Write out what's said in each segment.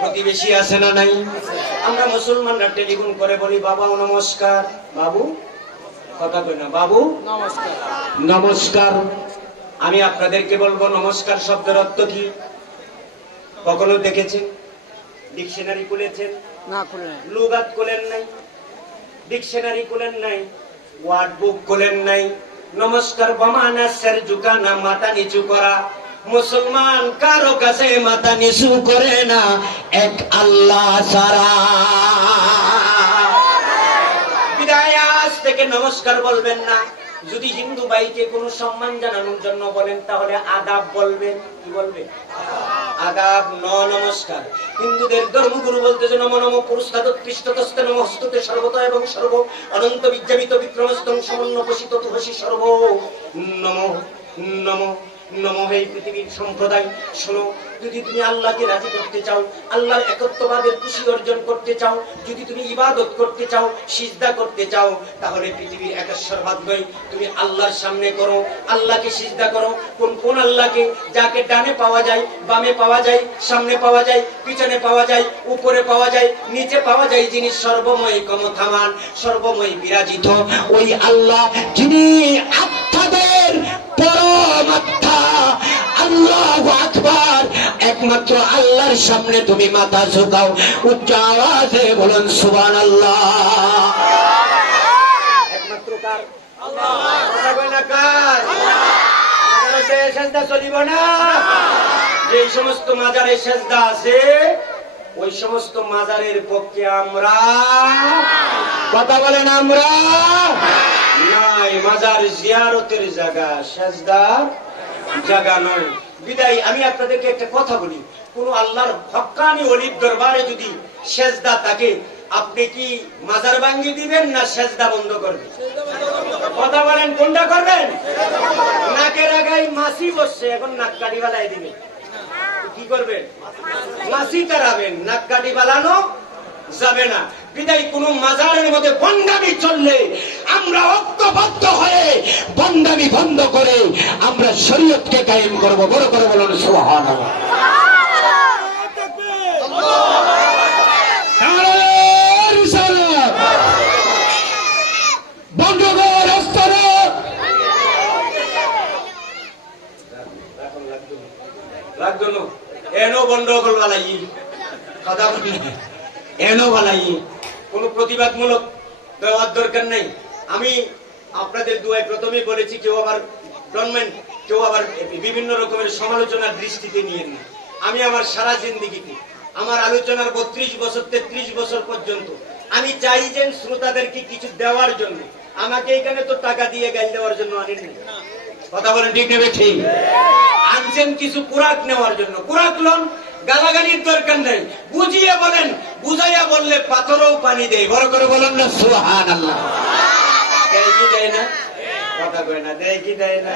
প্রতিবেশী আছে না নাই? আমরা মুসলমানরা টেলিফোন করে বলি বাবা নমস্কার। বাবু কথা কই না। বাবু নমস্কার। নমস্কার আমি আপনাদেরকে বলব নমস্কার শব্দের অর্থ কি? কখনো দেখেছেন? ডিকশনারি খুলেছেন? না খুলে নাই। লুগাত খুলেন নাই? ডিকশনারি খুলেন নাই? ওয়ার্ড বুক খুলেন নাই? নমস্কার বমানা স্যার ঝুকানা মাথা নিচু করা। মুসলমান কারও কাছে মাথা নিচু করে না, এক আল্লাহ সারা বিদায়, আজ থেকে নমস্কার বলবেন না। যদি হিন্দু ভাইকে কোনো সম্মান জানানোর জন্য বলেন, তাহলে আদাব বলবেন। কি বলবেন? আদাব, ন, নমস্কার। হিন্দুদের ধর্মগুরু বলতে নম নম পুরস্কাদোৎকৃষ্টতস্তে নমস্তুতে সর্বত এবং সর্ব অনন্ত বিজ্ঞাপিত বিক্রমস্তং সমন্ন পশিত তুহসি সর্ব। নম নম। আল্লাহর সামনে করো, আল্লাহকে সিজদা করো। কোন কোন আল্লাহকে যাকে ডানে পাওয়া যায়, বামে পাওয়া যায়, সামনে পাওয়া যায়, পিছনে পাওয়া যায়, উপরে পাওয়া যায়, নিচে পাওয়া যায়, যিনি সর্বময় ক্ষমতামান সর্বময় বিরাজিত, ওই আল্লাহ যিনি আত্মাদের একমাত্র আল্লাহর সামনে তুমি মাথা উচ্চ আওয়াজে বলুন সুবান আল্লাহ। চলিব না যে সমস্ত মাজারে সেজদা আছে, ওই সমস্ত মাজারের পক্ষে আমরা কথা বলেন, আমরা নাই, মাজার জিয়ারতের জায়গা সেজদার জায়গা নয়। বিদায়, আমি আপনাদেরকে একটা কথা বলি। কোন আল্লাহর হক্কানি অলির দরবারে যদি সেজদা থাকে, আপনি কি মাজার ভাঙ্গি দিবেন না সেজদা বন্ধ করবেন? কথা বলেন, কোনটা করবেন? নাকের আগায় মাসি বসছে, এখন নাক কাটি বালাই দিবেন কি করবেন? মাসি তারাবেন, নাক কাটি বালানো যাবে না। বিদায় কোন মাজারের মধ্যে বন্ডামি চললে আমরা ঐক্যবদ্ধ হয়ে বন্ডামি বন্ধ করে আমরা শরীয়তকে কায়েম করব। বড় করে বলুন নারায়ণ রিসালাত। বন্ধ কর রাস্তাটা। লাগতো এনো গন্ডগোল বালাই কথা এনো বালাই প্রতিবাদমূলক দেওয়ার দরকার নেই। আমি আপনাদের দুয়ায় প্রথমেই বলেছি, কেউ আবার গভর্নমেন্ট কেউ আবার বিভিন্ন রকমের সমালোচনার দৃষ্টিতে নিয়ে না। আমি আমার সারা জিন্দিগিতে, আমার আলোচনার বত্রিশ বছর, তেত্রিশ বছর পর্যন্ত, আমি চাই যে শ্রোতাদেরকে কিছু দেওয়ার জন্য। আমাকে এখানে তো টাকা দিয়ে গাল দেওয়ার জন্য আনেন কথা বলেন ঠিক নেবে ঠিক? আনছেন কিছু কুরাক নেওয়ার জন্য। কুরাক লন গালাগালির দরকার নেই। বুঝিয়ে বলেন, বুঝাইয়া বললে পাথরও পানি দেয়। বড় করে বলেন না সুহান আল্লাহ দেয় কি দেয় না? কথা কয় না, দেয় কি দেয় না?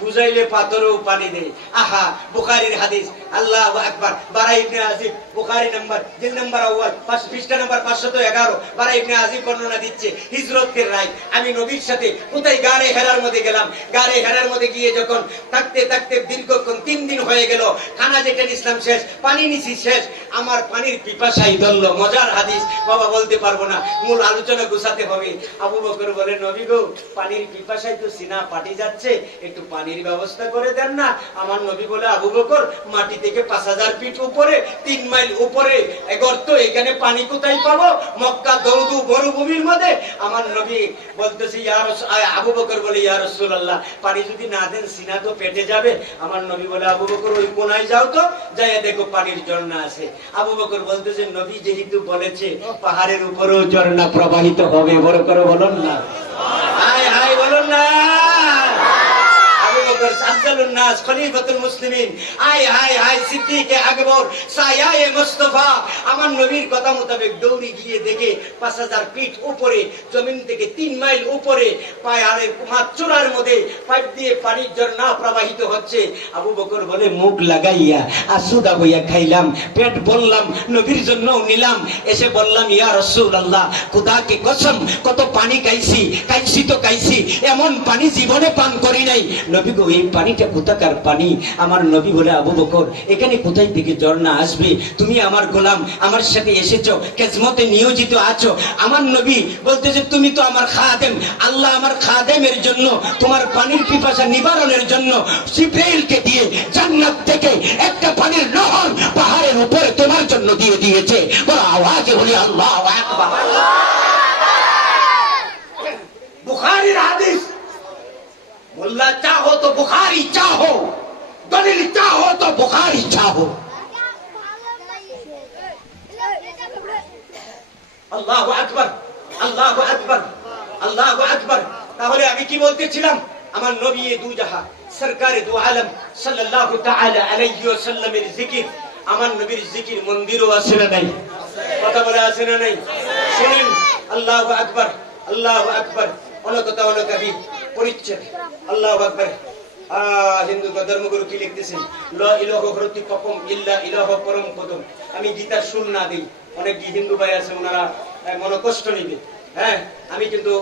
বুঝাইলে পাথরও পানি দেয়। আহা, বুখারির হাদিস আল্লাহ আকবার। বারা ইবনে আজিব, বুখারী নাম্বার, জিল নাম্বার আউয়াল পৃষ্ঠা নাম্বার 511 বারা ইবনে আজিব বর্ণনা দিচ্ছে হিজরতের রায়। আমি নবীর সাথে কোথায় গারে হেরার মধ্যে গেলাম? গারে হেরার মধ্যে গিয়ে যখন থাকতে থাকতে দীর্ঘক্ষণ তিন দিন হয়ে গেল খানা যেটা নিছিলাম শেষ, পানি নিছি শেষ। আমার পানির পিপাসাই ধরলো, মজার হাদিস। বাবা বলতে পারব না, মূল আলোচনা গুছাতে হবে। আবু বকর বলে, নবী গো, পানির পিপাসায় তো সিনা পাটি যাচ্ছে, একটু পানির ব্যবস্থা করে দেন না। আমার নবী বলে, আবু বকর, মাটি থেকে পাঁচ হাজার ফিট উপরে, তিন মাইল উপরে। গর্ত, এখানে পানি কোথায় পাবো? মক্কা দৌদু মরুভূমির মধ্যে। আমার নবী বলতেছে, ইয়া রাসূল- আবু বকর বলে, ইয়া রাসূলুল্লাহ, পানি যদি না দেন সিনা তো পেটে যাবে। আমার নবী বলে, আবু বকর, ওই কোনায় যাও তো, যাইয়া দেখো পানির ঝর্ণা আছে। আবু বকর বলতেছে, নবী যেহেতু বলেছে, পাহাড়ের উপরেও ঝর্ণা প্রবাহিত হবে। বড় করে বলুন না। হাই হাই বলুন না। আবু বকর আফজালুন নাস, খলিফাতুল মুসলিমিন। আয় হায় হায় সিদ্দিকে আকবর সায়ায়ে মুস্তাফা। আমার নবীর কথা মোতাবেক দৌড়ি গিয়ে দেখে পাঁচ হাজার ফিট উপরে, জমিন থেকে তিন মাইল উপরে পাহাড়ের মাচুরার মধ্যে পাইপ দিয়ে পানির ঝর্ণা প্রবাহিত হচ্ছে। আবু বকর বলে, মুখ লাগাইয়া, আসুদা বইয়া খাইলাম, পেট বললাম নবীর জন্য নিলাম। এসে বললাম, ইয়া রসুল আল্লাহ খুদাকে কসম, কত পানি খাইছি খাইছি তো খাইছি, এমন পানি জীবনে পান করি নাই। নবী গো এই পানিটা কোথাকার পানি? আমার নবী বলে, আবু বকর, এখানে কোথায় থেকে ঝর্ণা আসবে? তুমি আমার গোলাম, আমার সাথে এসেছ, কেসমতে নিয়োজিত আছো। আমার নবী বলতেছে তুমি তো আমার খাদেম। আল্লাহ আমার খাদেমের জন্য, তোমার পানির পিপাসা নিবারণের জন্য জিব্রাইলকে দিয়ে জান্নাত থেকে একটা পানির নহর পাহাড়ের উপরে তোমার জন্য দিয়ে দিয়েছে। বড় আওয়াজে বলি, আল্লাহ বুখারীর হাদিস, মোল্লা বুখারি চাহো দলিল চাহো তো বুখারি চাহো আল্লাহ আকবার আল্লাহ আকবার আল্লাহ আকবার তাহলে আমি কি বলতেছিলাম? আমার নবী দু জাহা সরকারে দু আলম, সাল্লাল্লাহু তাআলা আলাইহি ওয়াসাল্লামের জিকির, আমার নবীর জিকির মন্দিরও আছে না নাই? কথা বলে আছে না নাই? শুনেন, আল্লাহু আকবার আল্লাহু আকবার অনকতা অনকাবি পরিচ্ছেদ। আল্লাহু আকবার। হিন্দু ধর্মগুরু কি লিখতেছেন? পরম কদম আমি গীতার সুর না দিই। অনেক হিন্দু ভাই আছে, ওনারা মনে কষ্ট নিবে। হ্যাঁ আমি কিন্তু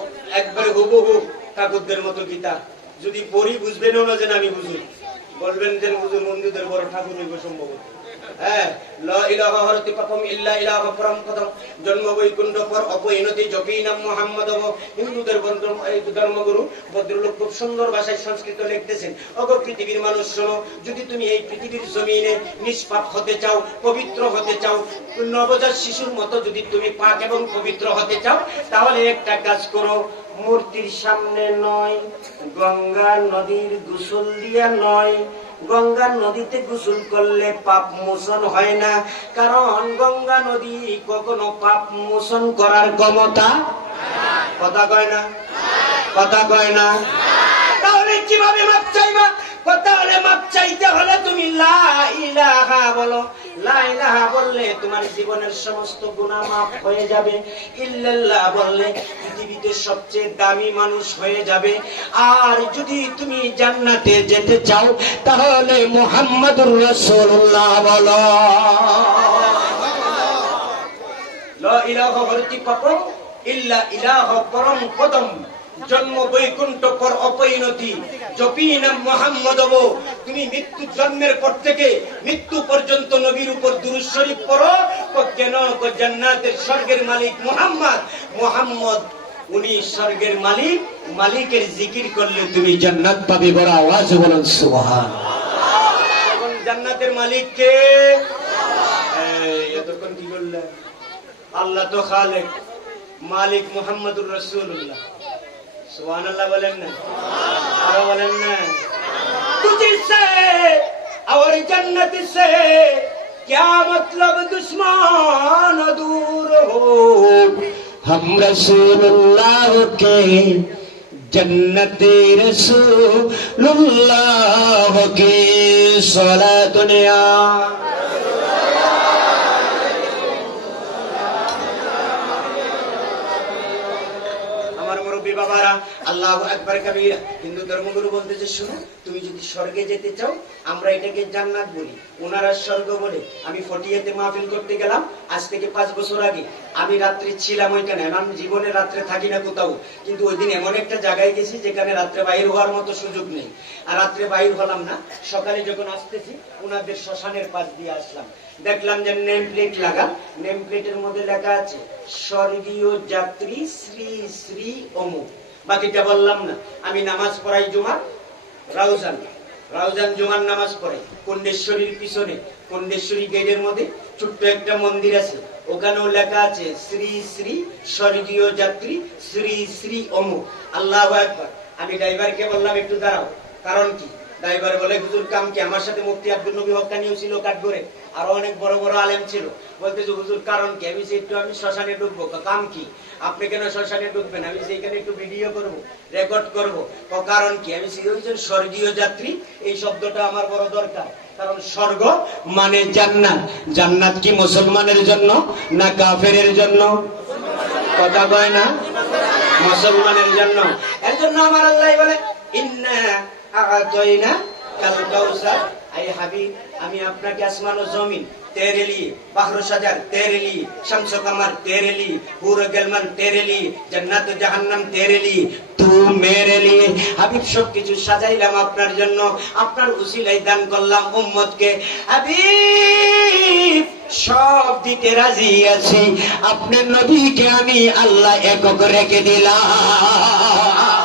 একবারে হো ঠাকুরদের মতো গীতা। যদি পড়ি বুঝবেনও না যেন আমি বুঝি। বলবেন যে বুঝুন হিন্দুদের বড় ঠাকুর হইব সম্ভবত। ভাষায় সংস্কৃত মানুষ যদি তুমি এই পৃথিবীর জমিনে নিষ্পাপ হতে চাও, পবিত্র হতে চাও, নবজাত শিশুর মতো যদি তুমি পাক এবং পবিত্র হতে চাও, তাহলে একটা কাজ করো, মূর্তির সামনে নয়, গঙ্গা নদীর গোসল দিয়া নয় গঙ্গা নদীতে গোসল করলে পাপ মোচন হয় না। কারণ গঙ্গা নদী কখনো পাপ মোচন করার ক্ষমতা কথা কয় না? কথা কয় না? তাহলে কীভাবে মাপ চাইবা? কথা হলে মাপ চাইতে হলে তুমি লা বলো। লা ইলাহা বললে তোমার জীবনের সমস্ত গুনাহ মাফ হয়ে যাবে। ইল্লাল্লাহ বললে পৃথিবীতে সবচেয়ে দামি মানুষ হয়ে যাবে। আর যদি তুমি জান্নাতে যেতে চাও, তাহলে মুহাম্মাদুর রাসূলুল্লাহ বলো। লা ইলাহা ইল্লা ইলাহা পরম পদম। জন্ম বৈকুণ্ঠ পর অপরিণতি জপি নাম মোহাম্মদ তুমি মৃত্যু জন্মের পর থেকে মৃত্যু পর্যন্ত নবীর উপর দুরূদ শরীফ পড়ো। কেন জান্নাতের স্বর্গের মালিক মোহাম্মদ? মোহাম্মদ, উনি স্বর্গের মালিক। মালিকের জিকির করলে তুমি জান্নাত পাবে বড় আওয়াজ বলেন, সুবহান। এখন জান্নাতের মালিক কে? এতক্ষণ কি বললেন আল্লাহ তো খালেক। মালিক মোহাম্মদুর রসুল্লাহ हाँ। और जन्नत से क्या मतलब दुश्मन दूर हो? हम रसूलुल्लाह के जन्नत रसूलुल्लाह के सोलह दुनिया। আমার মুরব্বী বাবারা, আল্লাহ একবার কবিরা। হিন্দু ধর্মগুরু বলতেছে, শুনো, তুমি যদি স্বর্গে যেতে চাও, আমরা এটাকে জান্নাত বলি। ওনারা স্বর্গ বলে। আমি ফটিয়াতে মাহফিল করতে গেলাম, আজ থেকে পাঁচ বছর আগে। আমি রাত্রে ছিলাম ওইখানে। আমি জীবনে রাত্রে থাকি না কোথাও। কিন্তু ওই দিন এমন একটা জায়গায় গেছি, যেখানে রাত্রে বাইর হওয়ার মতো সুযোগ নেই। আর রাত্রে বাইর হলাম না। সকালে যখন আসতেছি, ওনাদের শ্মশানের পাশ দিয়ে আসলাম। দেখলাম যে নেম প্লেট লাগা। নেম প্লেটের মধ্যে লেখা আছে, স্বর্গীয় যাত্রী শ্রী শ্রী অমুক। বাকিটা বললাম না। আমি নামাজ পড়াই জুমা রাউজান। রাউজান জুমার নামাজ পড়াই কন্ডেশ্বরীর পিছনে কন্ডেশ্বরী গেটের মধ্যে ছোট্ট একটা মন্দির আছে। ওখানেও লেখা আছে, শ্রী শ্রী স্বর্গীয় যাত্রী শ্রী শ্রী অমুক। আল্লাহ একবার আমি ড্রাইভারকে বললাম, একটু দাঁড়াও। কারণ কি? ড্রাইভার বলে, হুজুর, কাম কি আমার সাথে মুফতি আব্দুল নবী হকানিও ছিল কাঠগড়ে? আরও অনেক বড় বড় আলেম ছিল। বলতে যে হুজুর, কারণ কি? আমি একটু আমি শ্মশানে ক- কাম কি? আপনি কেন শ্মশানে ঢুকবেন আমি সেইখানে একটু ভিডিও করব রেকর্ড করব, ক কারণ কি? আমি একজন স্বর্গীয় যাত্রী, এই শব্দটা আমার বড় দরকার। কারণ স্বর্গ মানে জান্নাত। জান্নাত কি মুসলমানের জন্য না কাফেরের জন্য? কথা কয় না? মুসলমানের জন্য। এর জন্য আমার আল্লাহ বলে, ইন্না আমি আপনাকে আসমান ও জমিন, তেরেলি বাহরু সাজার তেরে শামসু কমর তেরেলি জাহান্নাম, তেরেলি সব কিছু সাজাইলাম আপনার জন্য, আপনার দান করলাম হাবিব, সব রাজি আছি। আপনার আমি আল্লাহ একক রেখে দিলাম।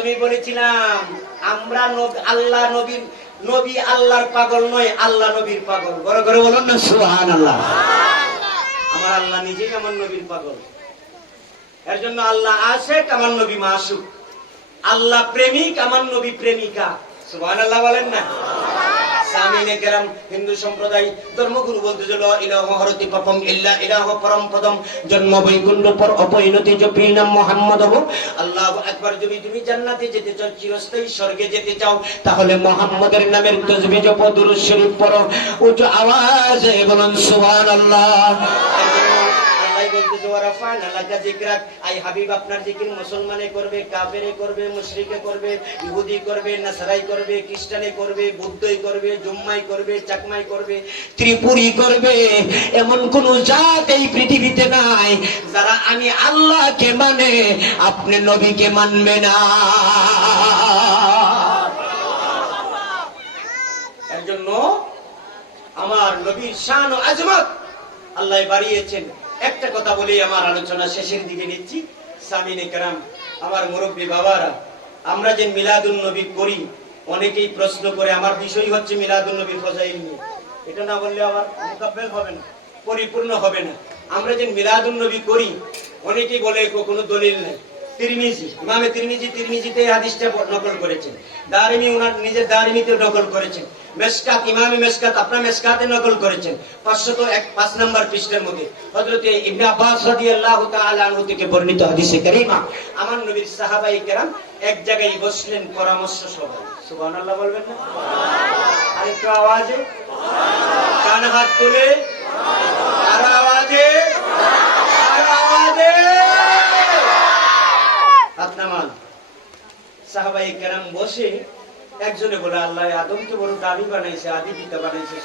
প্রথমেই বলেছিলাম, আমরা আল্লাহ নবীর নবী আল্লাহর পাগল নয়, আল্লাহ নবীর পাগল। ঘরে ঘরে বলুন না সুহান আল্লাহ আমার আল্লাহ নিজেই আমার নবীর পাগল। এর জন্য আল্লাহ আশেক, আমার নবী মাসুক। আল্লাহ প্রেমিক, আমার নবী প্রেমিকা। সুহান আল্লাহ বলেন না? সামিনে কেরাম, হিন্দু সম্প্রদায়, ধর্মগুরু বলতে চলো ইলাহ হরতি পপম ইল্লা ইলাহ পরম পদম জন্ম বৈকুণ্ড পর অপরিণতি জপি নাম মোহাম্মদ হব আল্লাহ একবার যদি তুমি জান্নাতে যেতে চাও, চিরস্থায়ী স্বর্গে যেতে চাও, তাহলে মোহাম্মদের নামের তসবি জপ দুরুদ শরীফ পড়ো। উচ্চ আওয়াজে বলুন, সুবহানাল্লাহ। আল্লাহ বলতেছে আই হাবিব, আপনার মুসলমানে করবে করবে করবে, ইহুদি করবে, নাসারাই করবে, খ্রিস্টানে করবে, বুদ্ধই করবে জুম্মাই করবে চাকমাই করবে, ত্রিপুরি করবে। এমন কোন জাত এই পৃথিবীতে নাই যারা আমি আল্লাহকে মানে আপনি নবীকে মানবে না। এর জন্য আমার নবীর শান আজমত আল্লাহ বাড়িয়েছেন। একটা কথা বলেই আমার আলোচনা শেষের দিকে নিচ্ছি। সামিনে কেরাম, আমার মুরব্বী বাবারা, আমরা যে মিলাদুন নবী করি, অনেকেই প্রশ্ন করে, আমার বিষয় হচ্ছে মিলাদুন নবী ফজাইল নিয়ে। এটা না বললে আমার মোকাব্বেল হবে না, পরিপূর্ণ হবে না। আমরা যে মিলাদুন নবী করি, অনেকেই বলে কোনো দলিল নেই। তিরমিজি, ইমামে তিরমিজি তিরমিজিতে হাদিসটা নকল করেছেন। দারিমি ওনার নিজের দারিমিতে নকল করেছেন। মেসকাত ইমামে মেসকাত আপনার মেসকাতে নকল করেছেন। পাঁচশত এক পাঁচ নম্বর পৃষ্ঠের মধ্যে। হযরত ইবনে আব্বাস রাদিয়াল্লাহু তাআলা আনহু থেকে বর্ণিত হাদিসে কারীমা আমার নবীর সাহাবাই কেরাম এক জায়গায় বসলেন পরামর্শ সভায়। সুবহানাল্লাহ বলবেন না? আরেকটু আওয়াজে। কান হাত তুলে। আর আওয়াজে। আর আওয়াজে। হাত নামান। সাহাবাই কেরাম বসে একজনে বলে আল্লাহ আদমকে বড় দামি বানাইছে আদি পিতা বানাইছে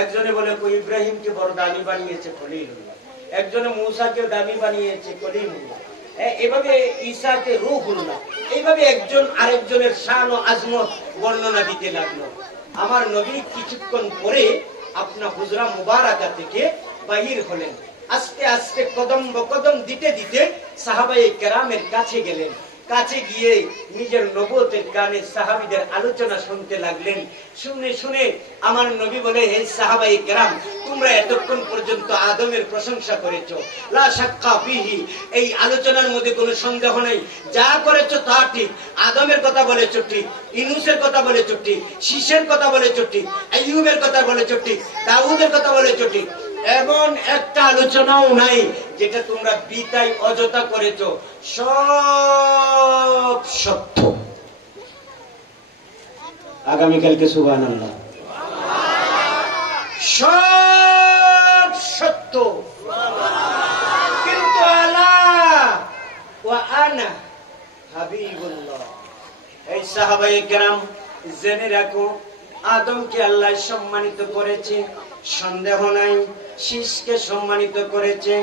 একজনে বলে ইব্রাহিমকে বড় দামি বানিয়েছে খলিলুল্লাহ। একজনে মূসাকে দামি বানিয়েছে কলিমুল্লাহ এভাবে রূহুল্লাহ। এইভাবে একজন আরেকজনের শান ও আজমত বর্ণনা দিতে লাগল। আমার নবী কিছুক্ষণ পরে আপনার হুজরা মুবারাকা থেকে বাহির হলেন। আস্তে আস্তে কদম কদম দিতে দিতে সাহাবাই কেরামের কাছে গেলেন। কাছে গিয়ে নিজের নবতের কানে সাহাবিদের আলোচনা শুনতে লাগলেন। শুনে শুনে আমার নবী বলে, হে সাহাবাই কেরাম, তোমরা এতক্ষণ পর্যন্ত আদমের প্রশংসা করেছ। লা শাক্কা ফিহি, এই আলোচনার মধ্যে কোনো সন্দেহ নেই। যা করেছ তা ঠিক। আদমের কথা বলেছ ঠিক ইনুসের কথা বলেছ ঠিক শীষের কথা বলেছ ঠিক, আইয়ুবের কথা বলেছ ঠিক, দাউদের কথা বলেছ ঠিক। এমন একটা আলোচনাও নাই যেটা তোমরা বিতাই অযথা করেছ। সব সত্য। আগামীকালকে সুবান আল্লাহ সব সত্য। কিন্তু আলা ও আনা হাবিবুল্লাহ। এই সাহাবাই কেরাম, জেনে রাখো, আদমকে আল্লাহ সম্মানিত করেছে সন্দেহ নাই শীষকে সম্মানিত করেছে।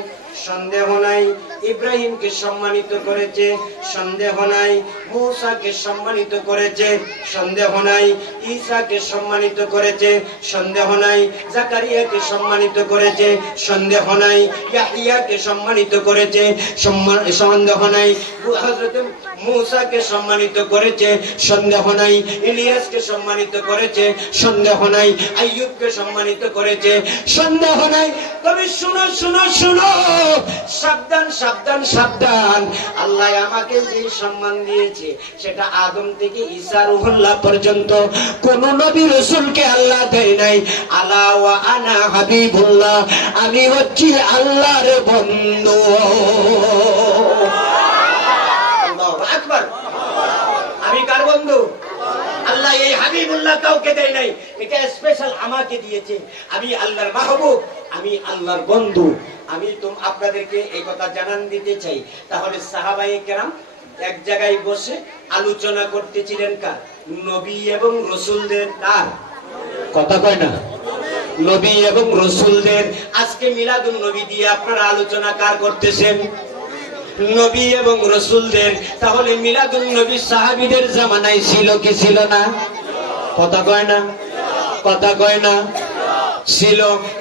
সন্দেহ নাই। ইব্রাহিমকে সম্মানিত করেছে, সন্দেহ নাই। মূসাকে সম্মানিত করেছে, সন্দেহ নাই। ঈসাকে সম্মানিত করেছে, সন্দেহ নাই। জাকারিয়াকে সম্মানিত করেছে, সন্দেহ নাই। ইয়াহিয়াকে সম্মানিত করেছে সন্দেহ নাই। মূসাকে সম্মানিত করেছে, সন্দেহ নাই। ইলিয়াসকে সম্মানিত করেছে, সন্দেহ নাই। আইয়ুবকে সম্মানিত করেছে, সন্দেহ নাই। তবে শুনো শুনো শুনো! সাবধান সাবধান সাবধান। আল্লাহ আমাকে যে সম্মান দিয়েছে, সেটা আদম থেকে ঈসা রুহুল্লাহ পর্যন্ত। কোন নবী রসুলকে আল্লাহ দেয় নাই। আলা ওয়া আনা হাবিবুল্লাহ, আমি হচ্ছি আল্লাহর বন্ধু। আমি কার বন্ধু? আল্লাহ এই হাবিবুল্লাহ কাউকে দেয় নাই। এটা স্পেশাল আমাকে দিয়েছে। আমি আল্লাহর মাহবুব, আমি আল্লাহর বন্ধু। আমি তো আপনাদেরকে এই কথা জানান দিতে চাই। তাহলে সাহাবাই কেরাম এক জায়গায় বসে আলোচনা করতেছিলেন কার? নবী এবং রসুলদের কার কথা কয় না? নবী এবং রসুলদের। আজকে মিলাদুন নবী দিয়ে আপনারা আলোচনা কার করতেছেন? নবী এবং রসুলদের। তাহলে মিলাদুন নবী সাহাবিদের জামানায় ছিল কি ছিল না? কথা কয় না? কথা কয় না? ছিল,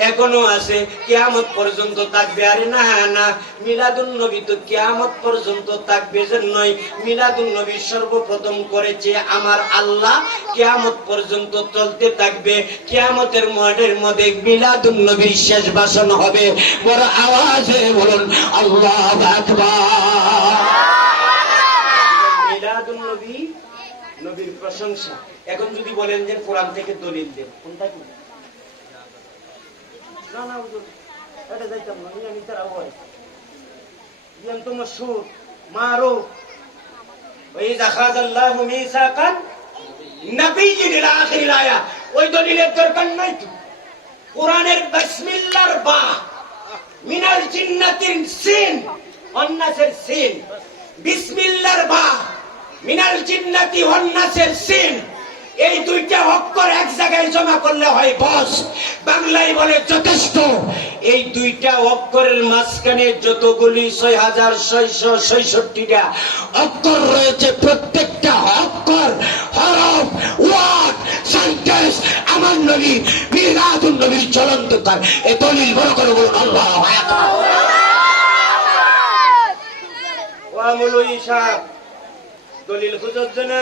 এখনও আছে। কিয়ামত পর্যন্ত থাকবে, আরে না না। মিলাদুন নবী তো কিয়ামত পর্যন্ত থাকবে যে নয় মিলাদুন নবী সর্বপ্রথম করেছে আমার আল্লাহ। কিয়ামত পর্যন্ত চলতে থাকবে। কিয়ামতের মাঠের মধ্যে মিলাদুন নবীর শেষ ভাষণ হবে। বড় আওয়াজে বলুন, আল্লাহ মিলাদুন নবী, নবীর প্রশংসা। এখন যদি বলেন যে কোরআন থেকে দলিল দেন, কোনটা কি? না তো মশহুর, মারো। ওই জাখাজ আল্লাহ মিসাকান নবীজির আখির আয়া। ওই দলিলের দরকার নাই তো। কোরআনের বিসমিল্লাহর বা, মিনাল জিন্নাতির সিন, অন্নাসের সিন। বিসমিল্লাহর বা, মিনাল জিন্নাতি অন্নাসের সিন। এই দুইটা অক্ষর এক জায়গায় জমা করলে হয় বস। বাংলায় বলে যথেষ্ট। এই দুইটা অক্ষরের মাঝখানে যতগুলি ছয় হাজার ছয়শো ছয়ষট্টিটা অক্ষর রয়েছে প্রত্যেকটা অক্ষর হরফ ওয়ার্ড সেন্টেন্স আমার নবী মিলাদুন নবীর চলন্ত তার। এ দলিল বড় করে বলুন আল্লাহ ওয়ামুল ইসাব দলিল খুঁজছে না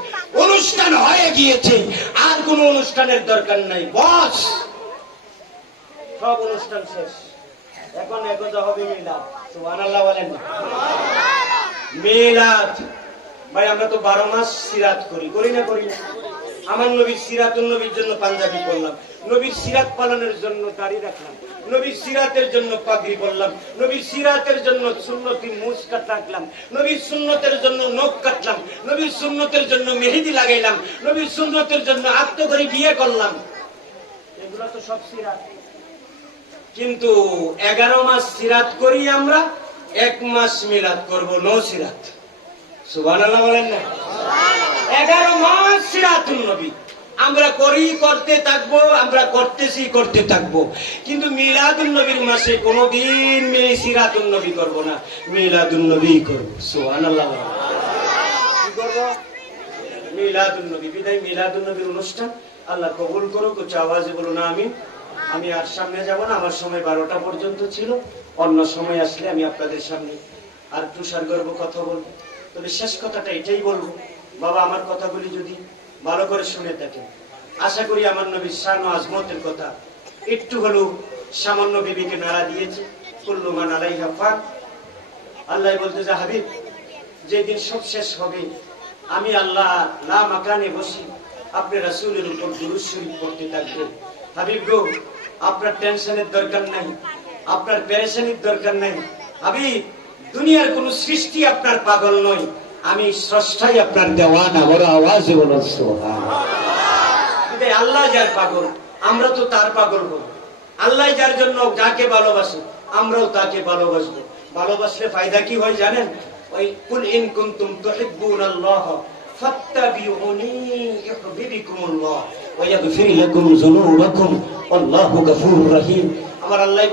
অনুষ্ঠান হয়ে গিয়েছে। আর কোন অনুষ্ঠানের দরকার নাই। বস! সব অনুষ্ঠান শেষ। এখন একজা হবে মিলাদ। সুবহানাল্লাহ বলেন মিলাদ। ভাই, আমরা তো বারো মাস সিরাত করি। করি না করি না। আমার নবীর সিরাতুল নবীর জন্য পাঞ্জাবি করলাম নবীর সিরাত পালনের জন্য দাড়ি রাখলাম। নবীর সিরাতের জন্য পাগড়ি করলাম নবীর সিরাতের জন্য সুন্নতি মুছ কাট রাখলাম। নবীর সুন্নতের জন্য নখ কাটলাম। নবীর সুন্নতের জন্য মেহেদি লাগাইলাম। নবীর সুন্নতের জন্য আত্মকরি বিয়ে করলাম। এগুলো তো সব সিরাত। কিন্তু এগারো মাস সিরাত করি আমরা, এক মাস মিলাদ করব, নো সিরাত। সুবহানাল্লাহ বলেন না। এগারো মাস সিরাতুল নবী। আমরা করি, করতে থাকব, আমরা করতেছি, করতে থাকব। কিন্তু মিলাদুল নবীর মাসে কোনোদিন মে সিরাতুল নবী করব না। মিলাদুল নবী করব। সুবহানাল্লাহ বলেন। কি করব? মিলাদুল নবী। বিদায় মিলাদুল নবীর অনুষ্ঠান। আল্লাহ কবুল করুক, উচ্চ আওয়াজে বলুন আমি আমি আর সামনে যাব না, আমার সময় বারোটা পর্যন্ত ছিল। অন্য সময় আসলে আমি আপনাদের সামনে আর তুষার গর্ব কথা বলব। তবে শেষ কথাটা এটাই বলব বাবা আমার কথাগুলি যদি ভালো করে শুনে থাকেন। আশা করি আমার নবীর শান আজমতের কথা একটু হলেও সামান্য বিবিকে নাড়া দিয়েছে। কুল্লুমান আলাইহা ফাক। আল্লাহ বলতে যে হাবিব, যেদিন সব শেষ হবে, আমি আল্লাহ না মাকানে বসি আপনি রাসূলের উপর দুরূদ শরীফ পড়তে থাকবেন। হাবিব গো, আপনার টেনশনের দরকার নাই, আপনার পেরেশানির দরকার নাই। হাবিব, দুনিয়ার কোন সৃষ্টি আপনার পাগল নয়। আমি স্রষ্টাই আপনার দেওয়ানা বড় আওয়াজে আল্লাহ যার পাগল, আমরা তো তার পাগল হব আল্লাহ যার জন্য যাকে ভালোবাসে, আমরাও তাকে ভালোবাসবো। ভালোবাসলে ফায়দা কি হয় জানেন? ওই, কুল ইন কুনতুম তুহিব্বুনাল্লাহ, ফাত্তাবিউনি আমার আল্লাহ